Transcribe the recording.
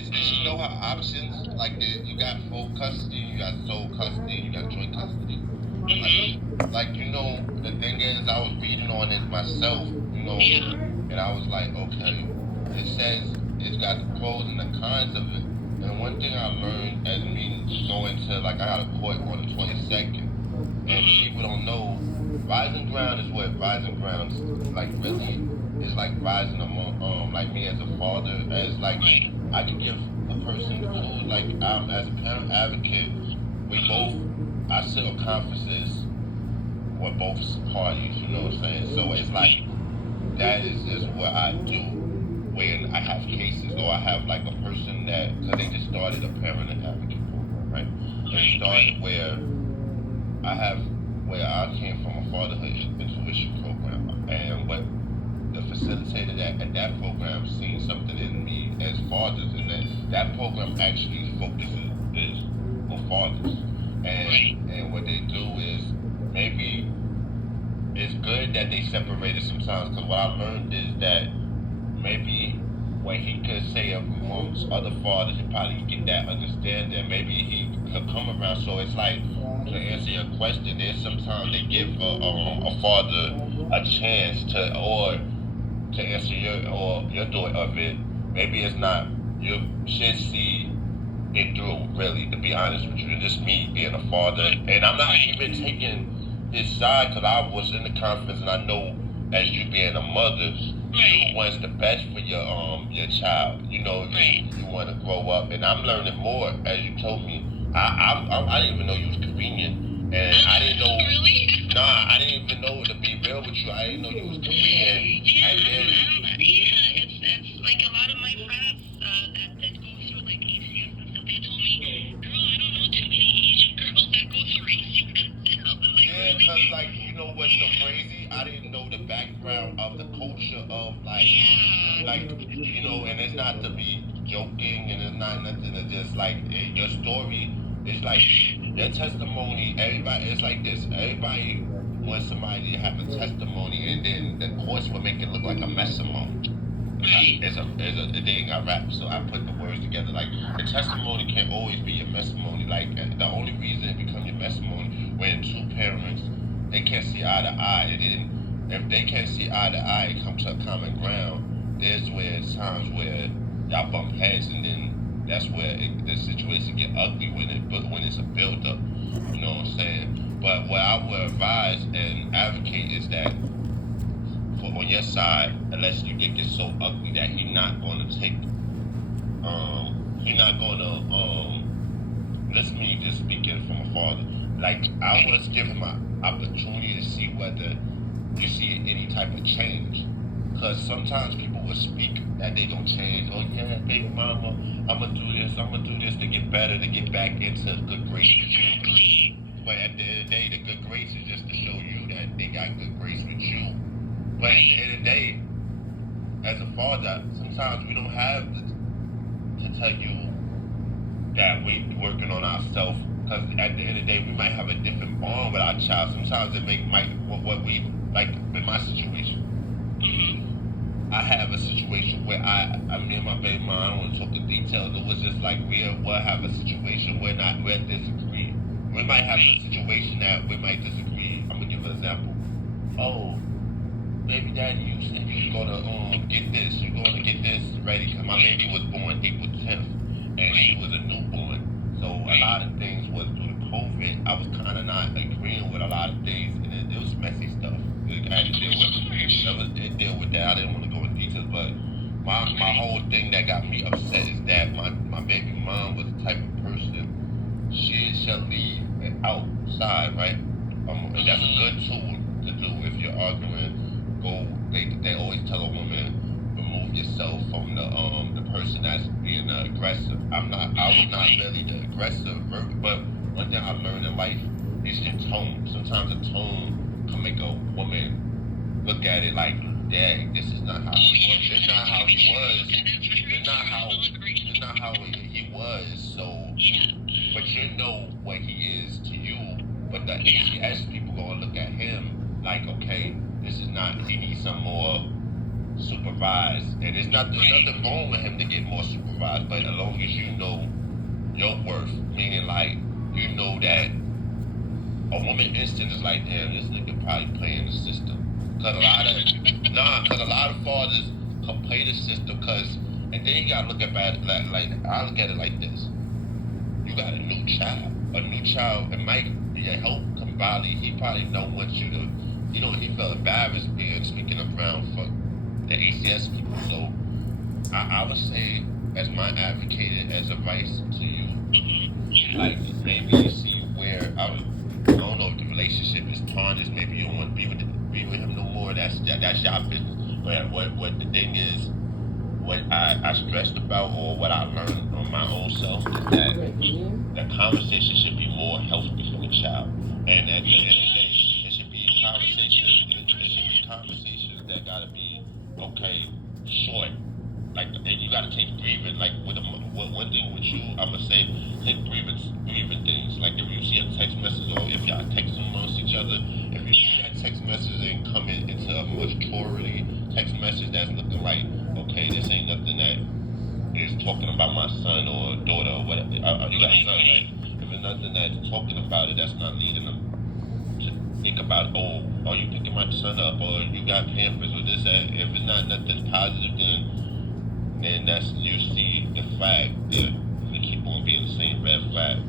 Does she know her options? Like, you got full custody, you got sole custody, you got joint custody. Like, the thing is, I was reading on it myself, Yeah. and I was like, okay, it says it's got the pros and the cons of it. And one thing I learned as me going to, like, I got a court on the 22nd, and people don't know, Rising Ground is what Rising Ground, like, really is like rising among, like me as a father, as like, Right. I can give a person tools, like, as a parent advocate, we both, I sit on conferences with both parties, you know what I'm saying? So it's like, that is just what I do when I have cases, or I have like a person that, because they just started a parent advocate program, right? They started where I came from, a fatherhood intuition program, and what the facilitator at that program seen something in me as fathers, and that program actually focuses is on fathers, and what they do is, maybe it's good that they separated sometimes, because what I learned is that maybe when he could say amongst other fathers, he probably get that understanding. Maybe he could come around. So it's like, to answer your question, there's sometimes they give a father a chance to, or to answer your thought of it. Maybe it's not, you should see it through, really, to be honest with you. Just me being a father, and I'm not even taking his side, because I was in the conference, and I know, as you being a mother, you wants the best for your child. You want to grow up, and I'm learning more as you told me. I didn't even know you was Korean, and I didn't know. Really? Nah, I didn't even know, to be real with you. I didn't know you was Korean. Yeah, And then, it's like a lot of my friends that did go through like ACS and stuff. They told me, girl, I don't know too many Asian girls that go through ACS. And I was like, yeah, really? because, like, you know what's so crazy? I didn't know the background of the culture of, like, and it's not to be joking, and it's not nothing to just, like, your story is like, your testimony, everybody, it's like this. Everybody wants somebody to have a testimony, and then the course will make it look like a messimony. It's a thing I rap, so I put the words together. Like, the testimony can't always be your testimony. Like, the only reason it becomes your testimony when two parents, they can't see eye to eye. If they can't see eye to eye, it comes to a common ground. There's where it's times where y'all bump heads, and then that's where the situation get ugly when it's a build up. You know what I'm saying? But what I would advise and advocate is that, on your side, unless you get so ugly that he not gonna listen to me just speaking from a father. Like, I was giving my opportunity to see whether you see any type of change. Because sometimes people will speak that they gonna change. Oh yeah, baby mama, I'ma do this to get better, to get back into good grace with you. Exactly. But at the end of the day, the good grace is just to show you that they got good grace with you. But at the end of the day, as a father, sometimes we don't have to tell you that we working on ourselves. Because at the end of the day, we might have a different bond with our child. Sometimes it might what we like in my situation. I have a situation where me and my baby mom, I don't want to talk the details. It was just like we'll have a situation where we'll disagree. We might have a situation that we might disagree. I'm gonna give an example. Oh, baby daddy, you said you was gonna get this. You're gonna get this ready, because my baby was born April 10th, and she was a newborn. So a lot of things was due to COVID. I was kind of not agreeing with a lot of things, and it was messy stuff. I had to deal with it. Deal with that. I didn't want to go into details, but my whole thing that got me upset is that my baby mom was the type of person, she shall leave outside, right? And that's a good tool to do if you're arguing. Go. They always tell a woman, remove yourself from the person that's being aggressive. I was not really the aggressive, but one thing I learned in life is your tone. Sometimes a tone can make a woman look at it like, dang, this is not how he was. This is not how he was. This is not how he was. So, but you know what he is to you. But the ACS people gonna look at him like, okay, this is not. He needs some more supervised, and there's nothing wrong with him to get more supervised. realize, but as long as you know your worth, meaning like you know that a woman instinct is like, damn, this nigga probably playing the system. Cause a lot of fathers can play the system, cause, and then you gotta look at it like I look at it like this. You got a new child, it might be a help combined. He probably don't want you to, he felt embarrassed being speaking around for the ACS people. So I would say, as my advocate, as advice to you, like maybe you see where I don't know if the relationship is tarnished. Maybe you don't want to be with him no more. That's your business. But what the thing is, what I stressed about, or what I learned on my own self, is that the conversation should be more healthy for the child, and at the end of the day, it should be conversations. It should be conversations that gotta be short. Like, and you gotta take breathing. Like one thing with you, I'ma say, take breathing things. Like if you see a text message, or if y'all texting amongst each other, if you see that text message and coming into a maturity text message that's looking like, okay, this ain't nothing that is talking about my son or daughter or whatever. You got a son, right? If it's nothing that's talking about it, that's not leading them to think about, oh, are you picking my son up, or you got pampers or this, that. If it's not nothing positive, then that's, you see the flag there. They keep on being the same red flag.